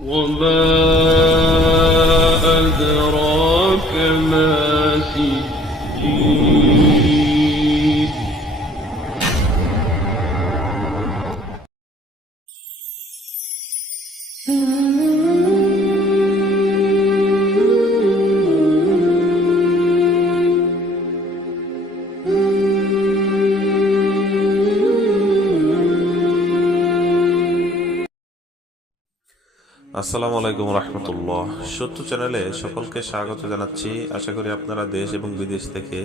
وما أدراك ما سجين আসসালামু আলাইকুম রহমতুল্লাহ। সত্য চ্যানেলে সকলকে স্বাগত জানাচ্ছি। আশা করি আপনারা দেশ এবং বিদেশ থেকে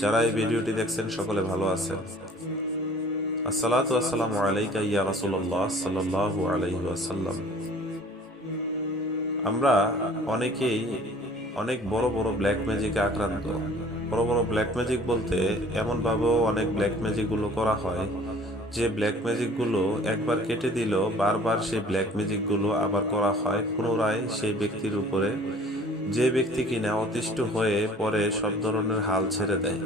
যারা এই ভিডিওটি দেখছেন সকলে ভালো আছেন। আসসালাতু আসসালামু আলাইকা ইয়া রাসূলুল্লাহ সাল্লাল্লাহু আলাইহি ওয়াসাল্লাম। আমরা অনেকেই অনেক বড় বড় ব্ল্যাক ম্যাজিকে আক্রান্ত। বড় বড় ব্ল্যাক ম্যাজিক বলতে এমনভাবেও অনেক ব্ল্যাক ম্যাজিকগুলো করা হয় যে ব্ল্যাক ম্যাজিকগুলো একবার কেটে দিল, বারবার সেই ব্ল্যাক ম্যাজিকগুলো আবার করা হয় পুনরায় সেই ব্যক্তির উপরে, যে ব্যক্তি কিনা অতিষ্ঠ হয়ে পরে সব ধরনের হাল ছেড়ে দেয়।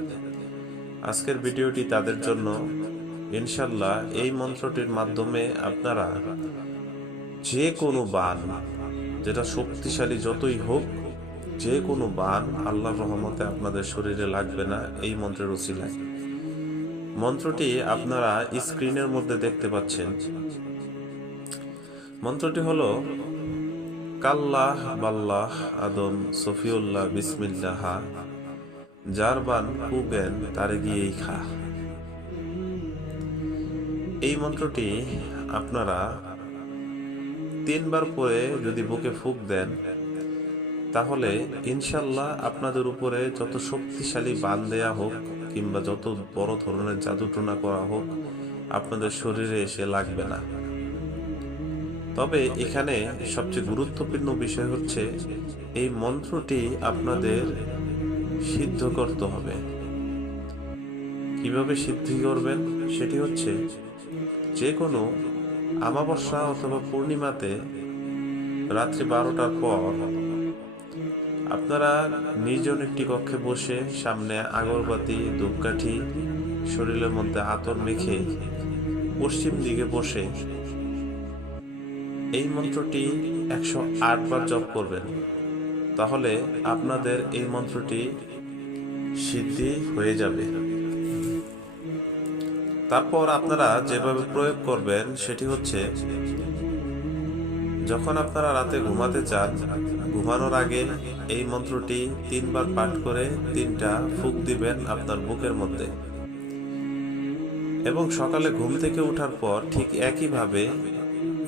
আজকের ভিডিওটি তাদের জন্য। ইনশাল্লাহ এই মন্ত্রটির মাধ্যমে আপনারা যে কোনো বান, যেটা শক্তিশালী যতই হোক, যে কোনো বান আল্লাহর রহমতে আপনাদের শরীরে লাগবে না এই মন্ত্রের উসিলায়। মন্ত্রটি আপনারা স্ক্রিনের মধ্যে দেখতে পাচ্ছেন। মন্ত্রটি হলো কাল্লাহ বাল্লাহ আদম সফিউল্লাহ বিসমিল্লাহ, যার বান কুবেন তারে গিয়েই খা। এই মন্ত্রটি আপনারা 3 বার পরে যদি বুকে ফুঁক দেন তাহলে ইনশাল্লাহ আপনাদের উপরে যত শক্তিশালী বান দেয়া হোক কিংবা যত বড় ধরনের জাদুটোনা করা হোক আপনাদের শরীরে এসে লাগবে না। তবে এখানে সবচেয়ে গুরুত্বপূর্ণ বিষয় হচ্ছে এই মন্ত্রটি আপনাদের সিদ্ধ করতে হবে। কিভাবে সিদ্ধি করবেন সেটি হচ্ছে যে কোনো অমাবস্যা অথবা পূর্ণিমাতে রাত্রি 12টার পর আপনারা নির্জন একটি কক্ষে বসে সামনে আগরবাতি ধূপকাঠি শরীরের মধ্যে আতর মেখে পশ্চিম দিকে বসে এই মন্ত্রটি 108 বার জপ করবেন। তাহলে আপনাদের এই মন্ত্রটি সিদ্ধি হয়ে যাবে। তারপর আপনারা যেভাবে প্রয়োগ করবেন সেটি হচ্ছে যখন আপনারা রাতে ঘুমাতে চান, ঘুমানোর আগে এই মন্ত্রটি 3 বার পাঠ করে 3টা ফুঁক দিবেন আপনার বুকের মধ্যে, এবং সকালে ঘুম থেকে ওঠার পর ঠিক একইভাবে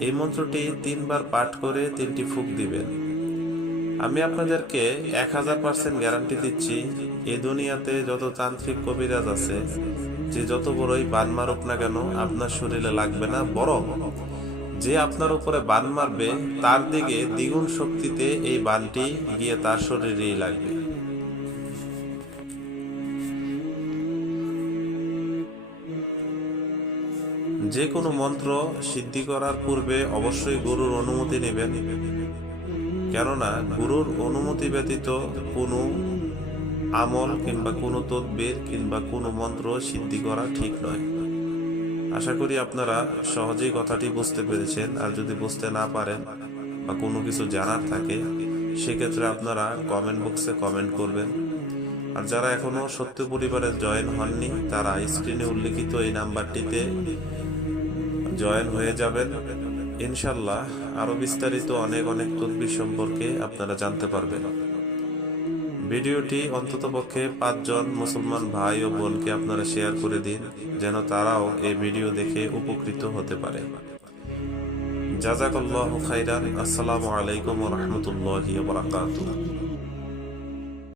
এই মন্ত্রটি 3 বার পাঠ করে 3টি ফুঁক দিবেন। আমি আপনাদেরকে 1000% গ্যারান্টি দিচ্ছি, এই দুনিয়াতে যত তান্ত্রিক কবিরাজ আছে, যে যত বড়ই বান মারুক না কেন আপনার শরীরে লাগবে না, বরং যে আপনার উপরে বান মারবে তার দিকে দ্বিগুণ শক্তিতে এই বানটি গিয়ে তার শরীরেই লাগবে। যে কোনো মন্ত্র সিদ্ধি করার পূর্বে অবশ্যই গুরুর অনুমতি নেবেন, কেননা গুরুর অনুমতি ব্যতীত কোনো আমল কিংবা কোনো তদবির কিংবা কোনো মন্ত্র সিদ্ধি করা ঠিক নয়। আশা করি আপনারা সহজেই কথাটি বুঝতে পেরেছেন। আর যদি বুঝতে না পারেন বা কোনো কিছু জানার থাকে সেক্ষেত্রে আপনারা কমেন্ট বক্সে কমেন্ট করবেন। আর যারা এখনো সত্য পরিবারে জয়েন হননি তারা স্ক্রিনে উল্লেখিত এই নাম্বারটিতে জয়েন হয়ে যাবেন। ইনশাল্লাহ আরো বিস্তারিত অনেক অনেক তদবির সম্পর্কে আপনারা জানতে পারবেন। ভিডিওটি অন্ততপক্ষে 5 জন মুসলমান ভাই ও বোনকে আপনারা শেয়ার করে দিন, যেন তারাও এই ভিডিও দেখে উপকৃত হতে পারে। জাযাকাল্লাহু খাইরান। আসসালামু আলাইকুম ওয়া রাহমাতুল্লাহি ওয়া বারাকাতুহু।